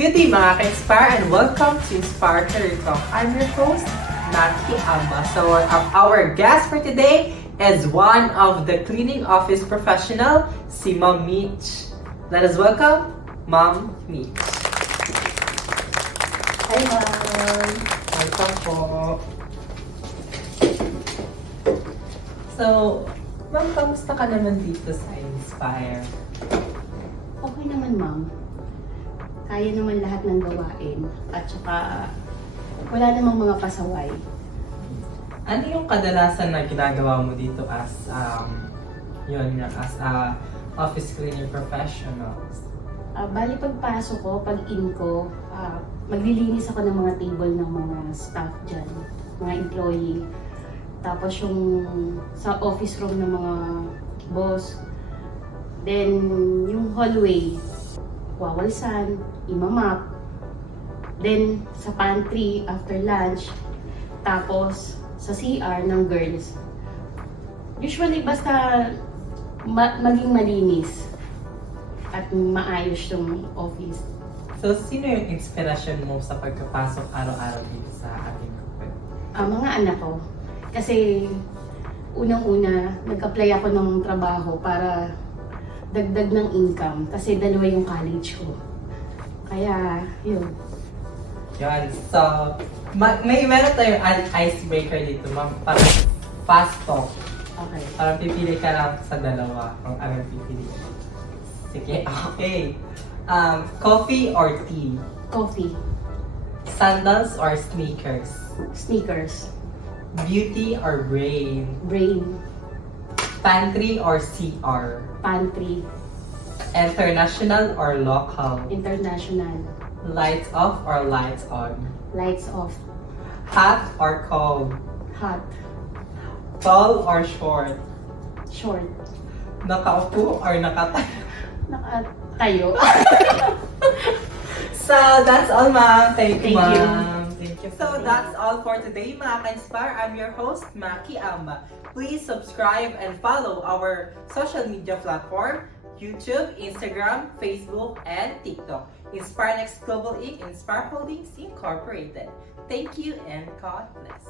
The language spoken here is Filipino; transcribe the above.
Good day mga ka-Inspire and welcome to Inspire Career Talk. I'm your host, Maki Amba. So our guest for today is one of the cleaning office professional, si Ma'am Mitch. Let us welcome Ma'am Mitch. Hi, Ma'am. Welcome po. So, Ma'am, kamusta ka naman dito sa Inspire? Okay naman, Ma'am. Kaya naman lahat ng gawain. At saka, wala namang mga pasaway. Ano yung kadalasan na ginagawa mo dito as as a office cleaning professional? Bali pagpasok ko, pag-in ko, maglilinis ako ng mga table ng mga staff dyan, mga employee. Tapos yung sa office room ng mga boss. Then, yung hallway, wawalsan, imamap. Then, sa pantry, after lunch. Tapos, sa CR ng girls. Usually, basta maging malinis at maayos yung office. So, sino yung inspirasyon mo sa pagkapasok araw-araw dito sa ating company? Mga anak ko. Kasi, unang-una, nag-apply ako ng trabaho para dagdag ng income. Kasi dalawa yung college ko. Kaya, yun. Yan. So, meron tayong icebreaker dito, ma'am. Parang fast talk. Okay. Parang pipili ka lang sa dalawa kung anong pipili. Sige, okay. Coffee or tea? Coffee. Sandals or sneakers? Sneakers. Beauty or brain? Brain. Pantry or CR? Pantry. International or local? International. Lights off or lights on? Lights off. Hot or cold? Hot. Tall or short? Short. Nakaupo or nakatayo? Nakatayo. So, that's all, ma'am. Thank you, Thank you. ma'am. Thank you. So, that's all for today, mga ka-Inspire. I'm your host, Maki Amba. Please subscribe and follow our social media platform, YouTube, Instagram, Facebook, and TikTok. Inspire Next Global Inc. Inspire Holdings Incorporated. Thank you and God bless.